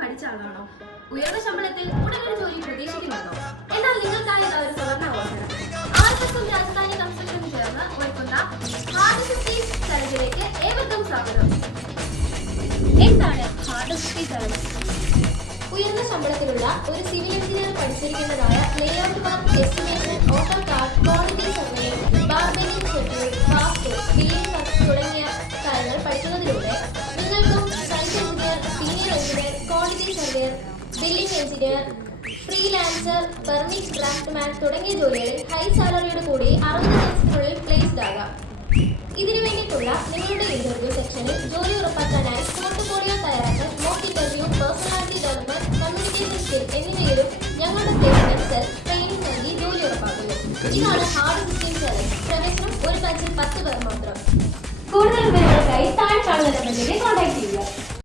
പഠിച്ച ആളാണോ? ഉയർന്ന ശമ്പളത്തിൽ ഉടനടി ജോലി പ്രതീക്ഷിക്കുന്നുണ്ടോ? എന്നാൽ നിങ്ങൾക്കായി ഒരു സുവർണ അവസരം. ആർക്കും രാജധാനി കൺസ്ട്രക്ഷന് ചേർന്ന് ഒരുക്കുന്ന ഹാർഡ് സിറ്റീസ് ചലഞ്ചിലേക്ക് ഏവർക്കും സ്വാഗതം. എന്താണ് ഹാർഡ് സിറ്റീസ് ചലഞ്ച്? ഉയർന്ന ശമ്പളത്തിലുള്ള ഒരു സിവിൽ എഞ്ചിനീയർ പഠിച്ചിരിക്കുന്നതായ layout work, estimation, AutoCAD, quality survey, bargaining schedule, fast billing work തുടങ്ങിയ കാര്യങ്ങൾ പഠിക്കുന്നതിലൂടെ നിങ്ങൾക്കും site engineer, senior engineer, quality surveyor, billing engineer, freelancer, permit draftsman തുടങ്ങിയ ജോലികളിൽ ഹൈ സാലറിയോട് കൂടി 60 ദിവസത്തിനുള്ളിൽ പ്ലേസ്ഡ് ആകാം. ഇതിനു വേണ്ടിയിട്ടുള്ള നിങ്ങളുടെ ഇന്റർവ്യൂ സെക്ഷനിൽ ജോലി ഉറപ്പാക്കാനായി പോർട്ട്ഫോളിയോ തയ്യാറാക്കാൻ mock interview, personality development, communication skill എന്നിവയിലും ഞങ്ങളുടെ പ്ലേസ്മെന്റ് സെൽ ട്രെയിനിങ് നൽകി ജോലി ഉറപ്പാക്കുന്നു. ഇതാണ് ഹാർഡ് സിസ്റ്റീസ് ചലഞ്ച്. പ്രവേശനം ഒരു ബാച്ചിൽ 10 പേർ മാത്രം. കൂടുതൽ വിവരങ്ങൾക്കായി താഴെ കാണുന്ന നമ്പറിലേക്ക് കോൺടാക്ട് ചെയ്യുക.